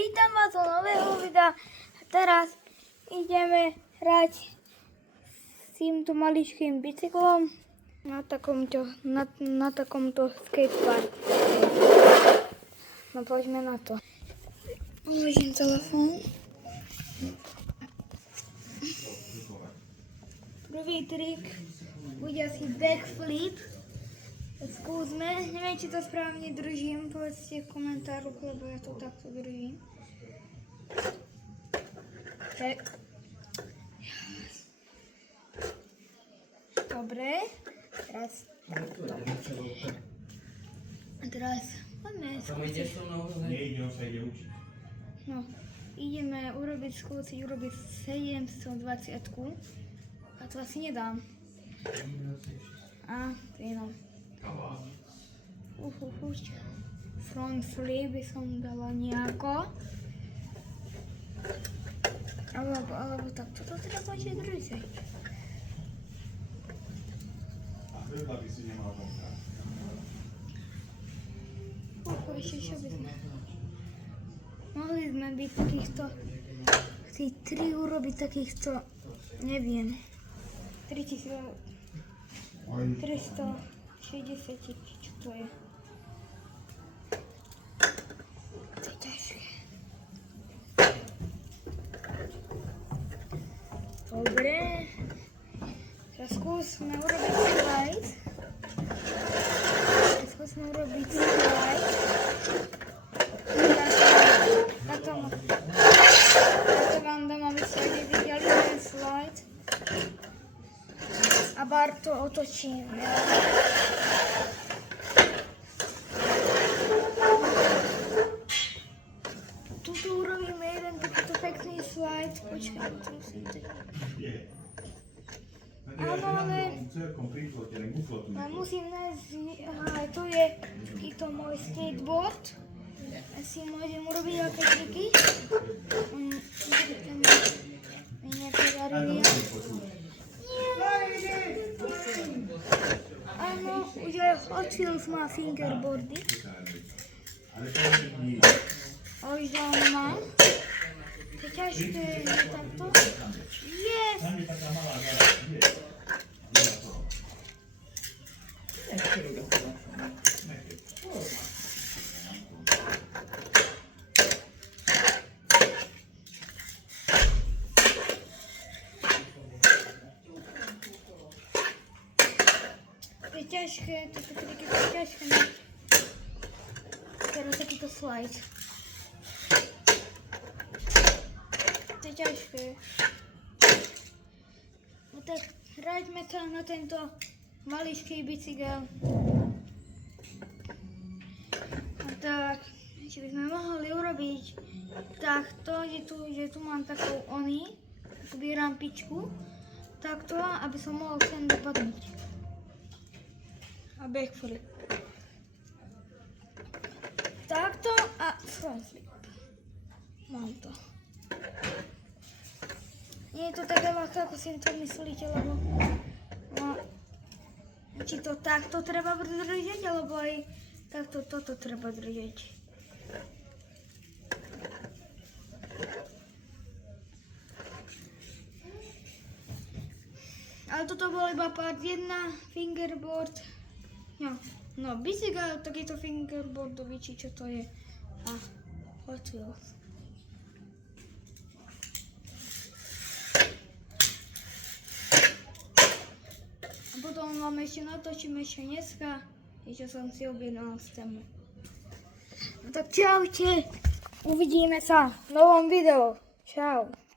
vítam vás do nového videa. Teraz ideme hrať s týmto maličkým bicyklom na takomto skateparku. No poďme na to. Uložím telefón. Prvý trik bude asi backflip. Skúsme, neviem, či to správne držím, povedzte v komentároch, lebo ja to takto držím. Tak. Dobre, teraz poďme skúsiť. No, ideme skúsiť urobiť 720 a to asi nedám. A, to front flip by som dala nejako. Alebo takto to treba držať. A hrdla by si nemal vonka. Ešte čo by sme... Mohli sme byť takýchto... Chci 3 urobiť takýchto... Neviem. 360, čo to je? To je ťažké. Dobre. Teraz skúsme urobiť slide. Takto vám dám, aby ste videli ten slide. A bar to otočím. Tuto urobíme jeden takýto pekný slide. Počkaj, to musím tak. Áno, ale musím nájsť, aha, tu je takýto môj skateboard. Asi môžem urobiť aké triky. Nejaké variácie. Áno, už aj Hot Wheels má fingerboardy. Už dám mám. To je ťažké, je tamto. Yes! To je ťažké, toto triky to je ťažké. Teraz takýto slide. To je ťažké. No tak hraďme sa na tento maličký bicykel. A tak, či by sme mohli urobiť takto, že tu mám takú takú rampičku, takto, aby som mohol sem dopadnúť. A backflip. Takto a frontflip. Mám to. Nie je to také ľahké, ako si to myslíte, lebo či to takto treba držať, alebo aj takto toto treba držať. Ale toto bol iba part 1, fingerboard. No, bicykel, takýto fingerboardový, či čo to je. A Hot Wheels. Potom vám ešte natočím dneska, čo som si objednal z Temu. No tak čaute, uvidíme sa v novom videu. Čau.